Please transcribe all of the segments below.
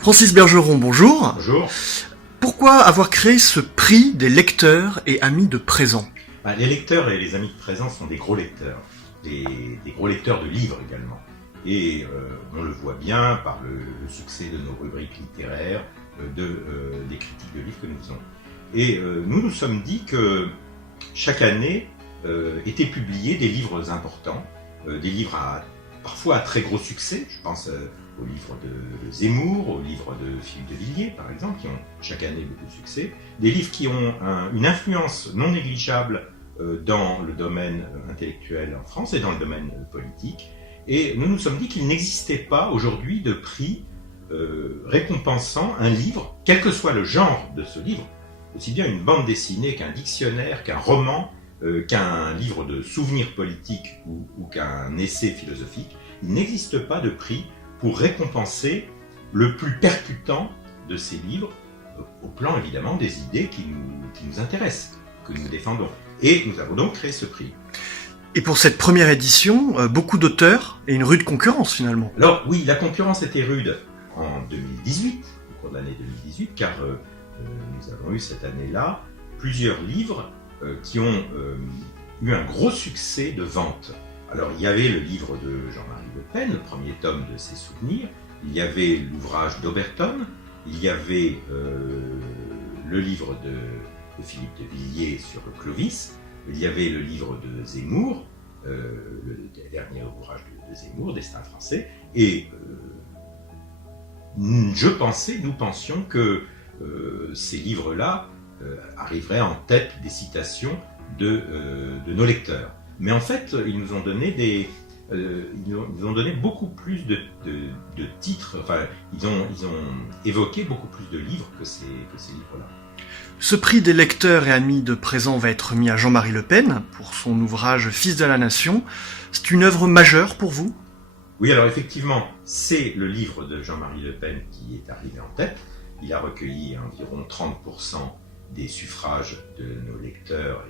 Francis Bergeron, bonjour. Bonjour. Pourquoi avoir créé ce prix des lecteurs et amis de présent ? Les lecteurs et les amis de présent sont des gros lecteurs, des gros lecteurs de livres également. Et on le voit bien par le succès de nos rubriques littéraires, des critiques de livres que nous faisons. Et nous nous sommes dit que chaque année étaient publiés des livres importants, des livres parfois à très gros succès. Je pense aux livres de Zemmour, aux livres de Philippe de Villiers, par exemple, qui ont chaque année beaucoup de succès. Des livres qui ont une influence non négligeable dans le domaine intellectuel en France et dans le domaine politique. Et nous nous sommes dit qu'il n'existait pas aujourd'hui de prix récompensant un livre, quel que soit le genre de ce livre, aussi bien une bande dessinée qu'un dictionnaire, qu'un roman, qu'un livre de souvenirs politiques ou qu'un essai philosophique. Il n'existe pas de prix pour récompenser le plus percutant de ces livres, au plan évidemment des idées qui nous intéressent, que nous défendons. Et nous avons donc créé ce prix. Et pour cette première édition, beaucoup d'auteurs et une rude concurrence finalement. Alors oui, la concurrence était rude en 2018, au cours de l'année 2018, car nous avons eu cette année-là plusieurs livres qui ont eu un gros succès de vente. Alors il y avait le livre de Jean-Marie Le Pen, le premier tome de ses souvenirs, il y avait l'ouvrage d'Oberton, il y avait le livre de Philippe de Villiers sur le Clovis, il y avait le livre de Zemmour, le dernier ouvrage de Zemmour, Destin français, et nous pensions que ces livres-là arriveraient en tête des citations de nos lecteurs. Mais en fait, ils nous ont donné beaucoup plus de titres, enfin, ils ont évoqué beaucoup plus de livres que ces livres-là. Ce prix des lecteurs et amis de présent va être remis à Jean-Marie Le Pen pour son ouvrage Fils de la Nation. C'est une œuvre majeure pour vous ? Oui, alors effectivement, c'est le livre de Jean-Marie Le Pen qui est arrivé en tête. Il a recueilli environ 30% des suffrages de nos lecteurs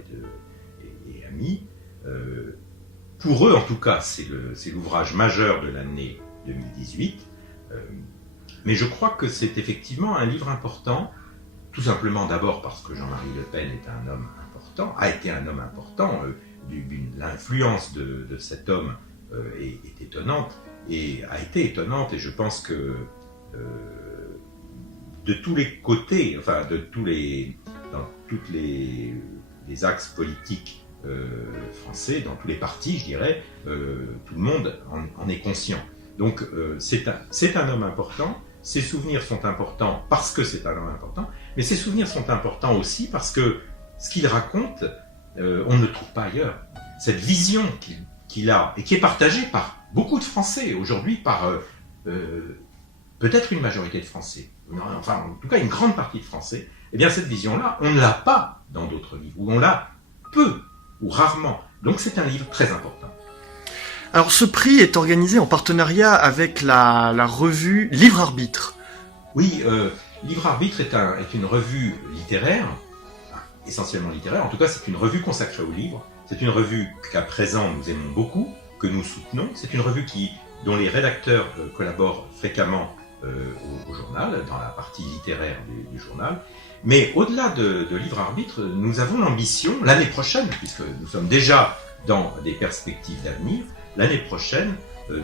et amis. Pour eux, en tout cas, c'est l'ouvrage majeur de l'année 2018. Mais je crois que c'est effectivement un livre important, tout simplement d'abord parce que Jean-Marie Le Pen est un homme important, a été un homme important. L'influence de cet homme est étonnante et a été étonnante, et je pense que de tous les côtés, enfin dans tous les axes politiques français, dans tous les partis, je dirais, tout le monde en est conscient. Donc c'est un homme important, ses souvenirs sont importants parce que c'est un homme important, mais ses souvenirs sont importants aussi parce que ce qu'il raconte, on ne le trouve pas ailleurs. Cette vision qu'il a, et qui est partagée par beaucoup de Français aujourd'hui, par peut-être une majorité de Français, enfin en tout cas une grande partie de Français, eh bien cette vision-là, on ne l'a pas dans d'autres livres, ou on l'a peu, ou rarement. Donc c'est un livre très important. Alors ce prix est organisé en partenariat avec la revue Livre Arbitre. Oui, Livre Arbitre est une revue littéraire, essentiellement littéraire, en tout cas c'est une revue consacrée au livre. C'est une revue qu'à présent nous aimons beaucoup, que nous soutenons. C'est une revue dont les rédacteurs collaborent fréquemment au journal, dans la partie littéraire du journal. Mais au-delà de Livre Arbitre, nous avons l'ambition, l'année prochaine, puisque nous sommes déjà dans des perspectives d'avenir, l'année prochaine,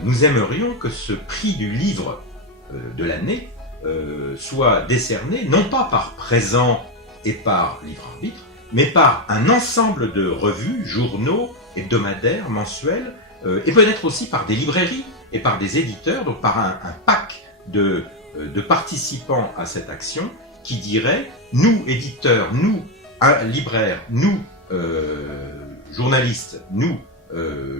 nous aimerions que ce prix du livre de l'année soit décerné, non pas par Présent et par Livre Arbitre, mais par un ensemble de revues, journaux, hebdomadaires, mensuels, et peut-être aussi par des librairies et par des éditeurs, donc par un pack de participants à cette action qui dirait, nous éditeurs, nous libraires, nous journalistes, nous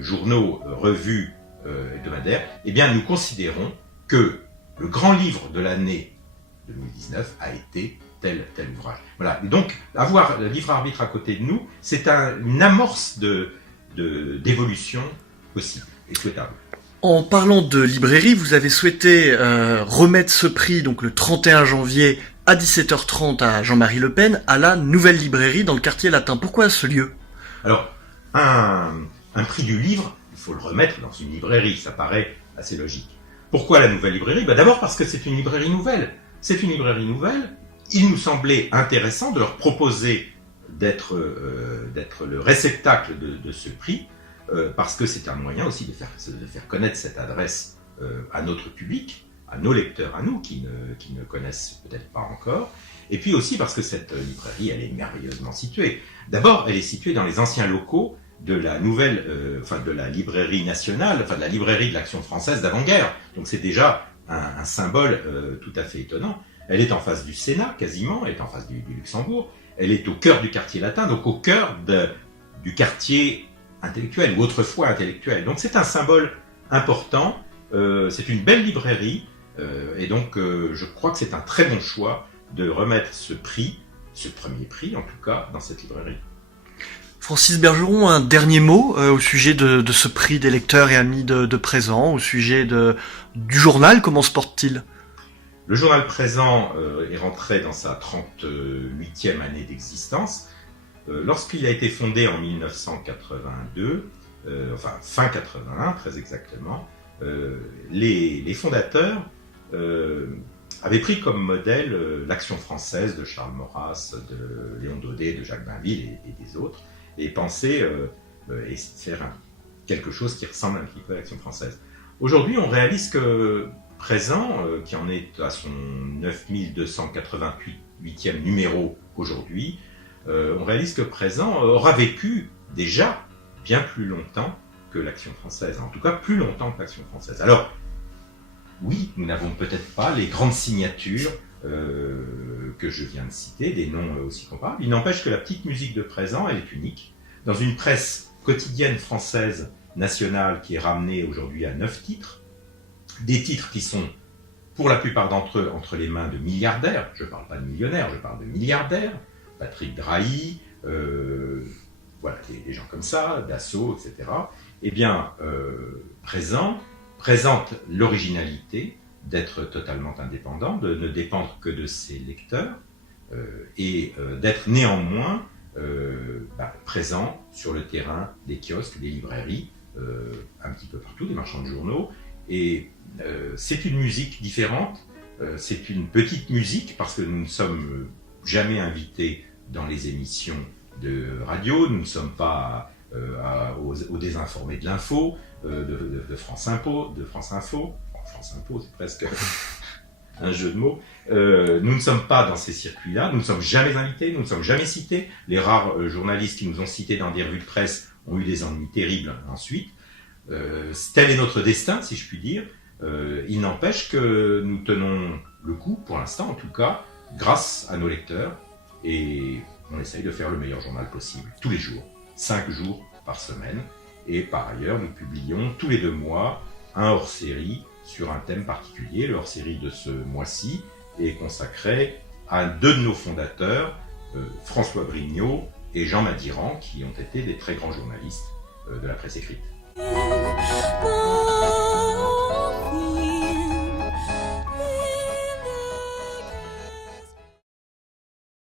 journaux, revues hebdomadaires, eh bien nous considérons que le grand livre de l'année 2019 a été tel ouvrage. Voilà. Et donc, avoir le Livre Arbitre à côté de nous, c'est une amorce d'évolution possible et souhaitable. En parlant de librairie, vous avez souhaité remettre ce prix donc le 31 janvier à 17h30 à Jean-Marie Le Pen à la Nouvelle Librairie dans le quartier latin. Pourquoi ce lieu ? Alors, un prix du livre, il faut le remettre dans une librairie, ça paraît assez logique. Pourquoi la nouvelle librairie? D'abord parce que c'est une librairie nouvelle. C'est une librairie nouvelle. Il nous semblait intéressant de leur proposer d'être le réceptacle de ce prix, parce que c'est un moyen aussi de faire connaître cette adresse à notre public, à nos lecteurs, à nous, qui ne connaissent peut-être pas encore. Et puis aussi parce que cette librairie, elle est merveilleusement située. D'abord, elle est située dans les anciens locaux de la nouvelle, de la librairie nationale, de la librairie de l'Action française d'avant-guerre. Donc c'est déjà un symbole tout à fait étonnant. Elle est en face du Sénat, quasiment, elle est en face du Luxembourg, elle est au cœur du quartier latin, donc au cœur du quartier intellectuel, ou autrefois intellectuel. Donc c'est un symbole important, c'est une belle librairie, et donc je crois que c'est un très bon choix de remettre ce prix, ce premier prix en tout cas, dans cette librairie. Francis Bergeron, un dernier mot au sujet de ce prix des lecteurs et amis de Présent, au sujet du journal, comment se porte-t-il? Le journal Présent est rentré dans sa 38e année d'existence. Lorsqu'il a été fondé en 1982, fin 81 très exactement, les fondateurs avaient pris comme modèle l'Action française de Charles Maurras, de Léon Daudet, de Jacques Bainville et des autres, et pensaient faire quelque chose qui ressemble un petit peu à l'Action française. Aujourd'hui, on réalise que Présent, qui en est à son 9288e numéro aujourd'hui, on réalise que Présent aura vécu déjà bien plus longtemps que l'Action française, en tout cas plus longtemps que l'Action française. Alors, oui, nous n'avons peut-être pas les grandes signatures que je viens de citer, des noms aussi comparables. Il n'empêche que la petite musique de Présent, elle est unique. Dans une presse quotidienne française nationale qui est ramenée aujourd'hui à 9 titres, des titres qui sont, pour la plupart d'entre eux, entre les mains de milliardaires. Je ne parle pas de millionnaires, je parle de milliardaires. Patrick Drahi, voilà, des gens comme ça, Dassault, etc. Eh bien, Présent présente l'originalité d'être totalement indépendant, de ne dépendre que de ses lecteurs, et d'être néanmoins présent sur le terrain des kiosques, des librairies, un petit peu partout, des marchands de journaux. Et c'est une musique différente, c'est une petite musique parce que nous ne sommes jamais invités dans les émissions de radio, nous ne sommes pas aux désinformés de l'info, de France Info, France Info, c'est presque un jeu de mots. Nous ne sommes pas dans ces circuits-là, nous ne sommes jamais invités, nous ne sommes jamais cités. Les rares journalistes qui nous ont cités dans des revues de presse ont eu des ennuis terribles ensuite. Tel est notre destin, si je puis dire. Il n'empêche que nous tenons le coup, pour l'instant en tout cas, grâce à nos lecteurs, et on essaye de faire le meilleur journal possible, tous les jours, 5 jours par semaine, et par ailleurs nous publions tous les 2 mois un hors-série sur un thème particulier. Le hors-série de ce mois-ci est consacré à 2 de nos fondateurs, François Brignot et Jean Madiran, qui ont été des très grands journalistes de la presse écrite.